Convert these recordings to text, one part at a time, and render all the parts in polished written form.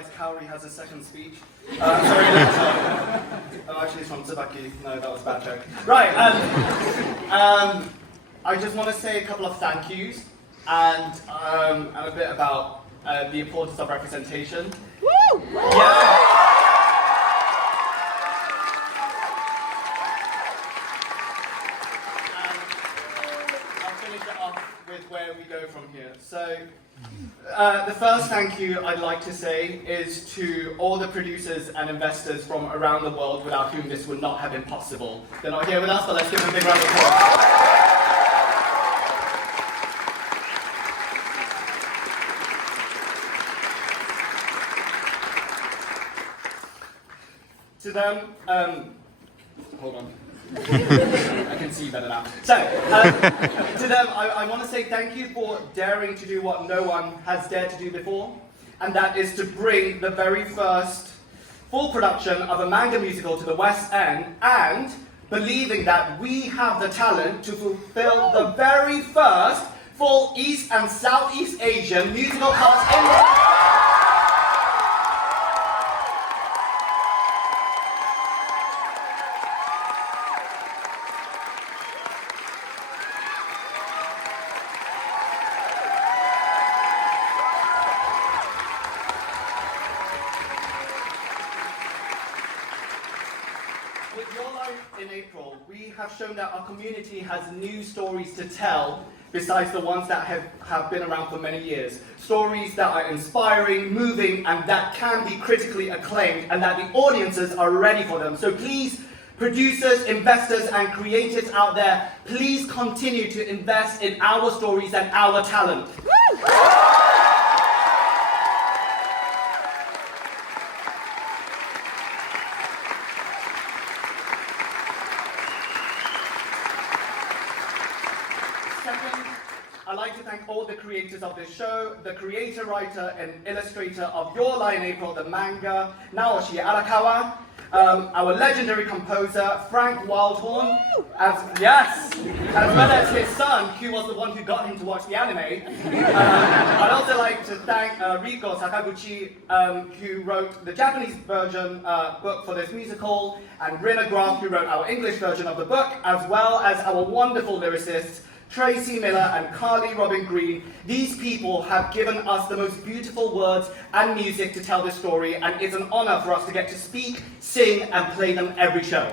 realize Kaori has a second speech. Sorry, oh, actually, it's from Tsubaki. No, that was a bad joke. Right, I just want to say a couple of thank yous and a bit about the importance of representation. Woo! Yeah! With where we go from here. So, the first thank you I'd like to say is to all the producers and investors from around the world without whom this would not have been possible. They're not here with us, but let's give them a big round of applause. To them, hold on. I can see better now. So, to them, I want to say thank you for daring to do what no one has dared to do before, and that is to bring the very first full production of a manga musical to the West End, and believing that we have the talent to fulfill the very first full East and Southeast Asian musical cast in the West End. With Your Life in April, we have shown that our community has new stories to tell besides the ones that have been around for many years. Stories that are inspiring, moving, and that can be critically acclaimed, and that the audiences are ready for them. So please, producers, investors, and creatives out there, please continue to invest in our stories and our talent. Second, I'd like to thank all the creators of this show, the creator, writer, and illustrator of Your Lie in April, the manga, Naoshi Arakawa, our legendary composer, Frank Wildhorn, as well as his son, who was the one who got him to watch the anime. I'd also like to thank Riko Sakaguchi, who wrote the Japanese version book for this musical, and Rina Graf, who wrote our English version of the book, as well as our wonderful lyricists, Tracy Miller and Carly Robin Green. These people have given us the most beautiful words and music to tell this story, and it's an honor for us to get to speak, sing, and play them every show.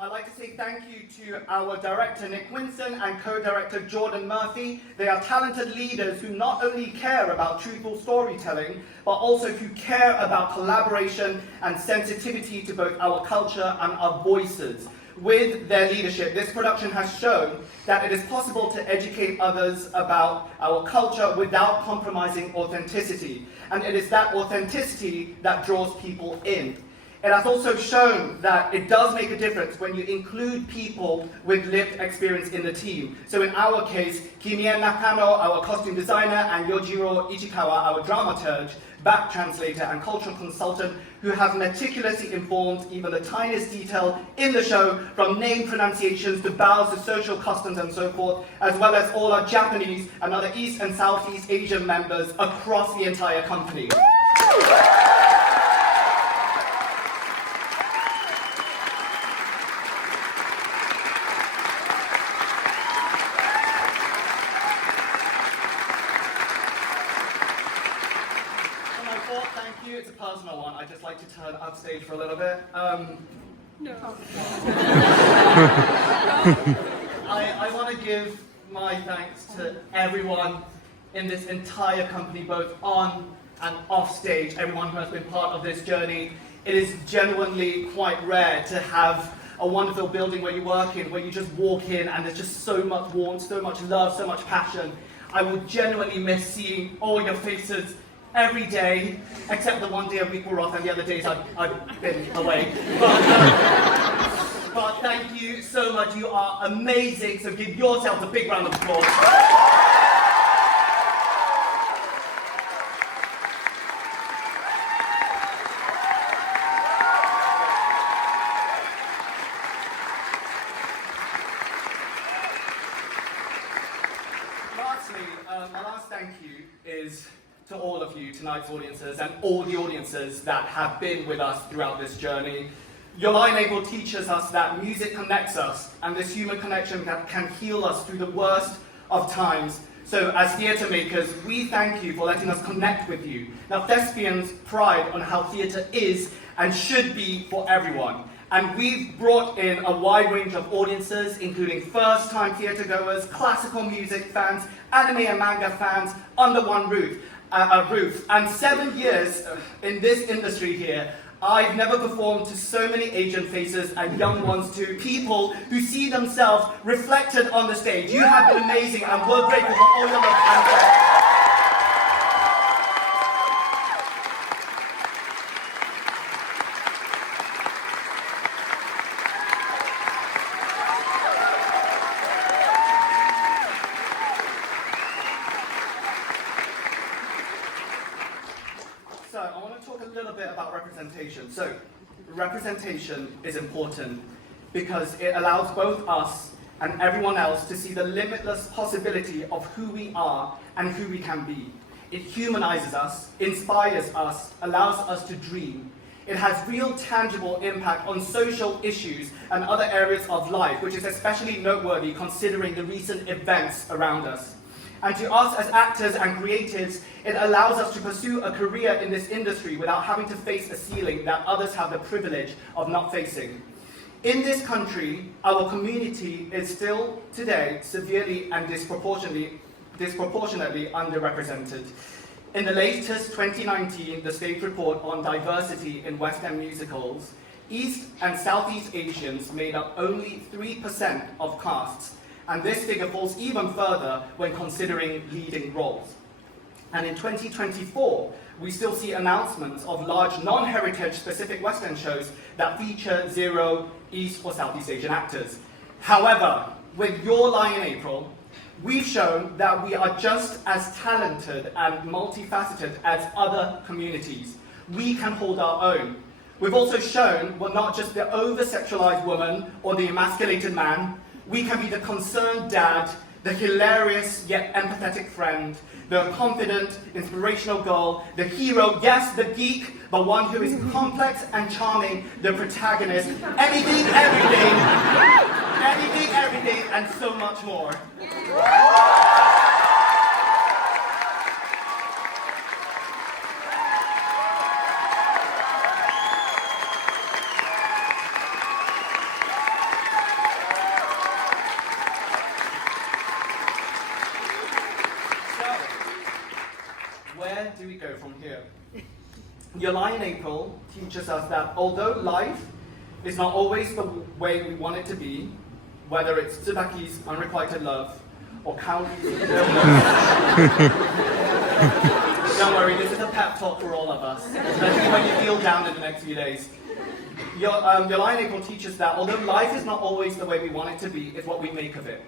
I'd like to say thank you to our director Nick Winson and co-director Jordan Murphy. They are talented leaders who not only care about truthful storytelling, but also who care about collaboration and sensitivity to both our culture and our voices. With their leadership, this production has shown that it is possible to educate others about our culture without compromising authenticity. And it is that authenticity that draws people in. It has also shown that it does make a difference when you include people with lived experience in the team. So in our case, Kimie Nakano, our costume designer, and Yojiro Ichikawa, our dramaturge, back translator, and cultural consultant, who have meticulously informed even the tiniest detail in the show, from name pronunciations to bows to social customs and so forth, as well as all our Japanese and other East and Southeast Asian members across the entire company. Thank you. It's a personal one. I'd just like to turn upstage for a little bit. No. I want to give my thanks to everyone in this entire company, both on and off stage, everyone who has been part of this journey. It is genuinely quite rare to have a wonderful building where you work in, where you just walk in and there's just so much warmth, so much love, so much passion. I will genuinely miss seeing all your faces every day, except the one day a week we're off, and the other days I've been away. But thank you so much. You are amazing. So give yourselves a big round of applause. last thank you is to all of you, tonight's audiences, and all the audiences that have been with us throughout this journey. Your Line April teaches us that music connects us, and this human connection can heal us through the worst of times. So as theatre makers, we thank you for letting us connect with you. Now, thespians pride on how theatre is and should be for everyone. And we've brought in a wide range of audiences, including first-time theatre goers, classical music fans, anime and manga fans, under one roof. And 7 years in this industry here, I've never performed to so many Asian faces and young ones too, people who see themselves reflected on the stage. You have been amazing, and we're grateful for all your love and care. So I want to talk a little bit about representation. So representation is important because it allows both us and everyone else to see the limitless possibility of who we are and who we can be. It humanizes us, inspires us, allows us to dream. It has real tangible impact on social issues and other areas of life, which is especially noteworthy considering the recent events around us. And to us as actors and creatives, it allows us to pursue a career in this industry without having to face a ceiling that others have the privilege of not facing. In this country, our community is still today severely and disproportionately underrepresented. In the latest 2019 The State Report on Diversity in West End Musicals, East and Southeast Asians made up only 3% of casts. And this figure falls even further when considering leading roles. And in 2024, we still see announcements of large non-heritage specific West End shows that feature 0 East or Southeast Asian actors. However, with Your Line April, we've shown that we are just as talented and multifaceted as other communities. We can hold our own. We've also shown we're not just the over-sexualized woman or the emasculated man. We can be the concerned dad, the hilarious yet empathetic friend, the confident, inspirational girl, the hero, yes, the geek, but one who is complex and charming, the protagonist, anything, everything, and so much more. Where do we go from here? Your Line April teaches us that although life is not always the way we want it to be, whether it's Tsubaki's unrequited love or Kaori's illness. Don't worry, this is a pep talk for all of us, especially when you feel down in the next few days. Your Line April teaches that although life is not always the way we want it to be, it's what we make of it.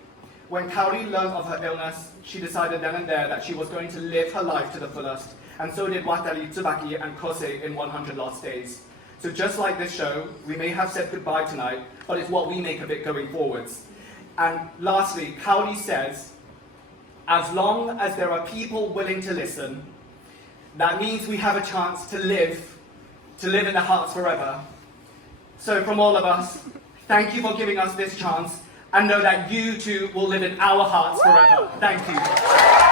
When Kaori learned of her illness, she decided then and there that she was going to live her life to the fullest, and so did Watari, Tsubaki, and Kosei in 100 Lost Days. So just like this show, we may have said goodbye tonight, but it's what we make of it going forwards. And lastly, Kaori says, as long as there are people willing to listen, that means we have a chance to live in their hearts forever. So from all of us, thank you for giving us this chance, and know that you too will live in our hearts forever. Thank you.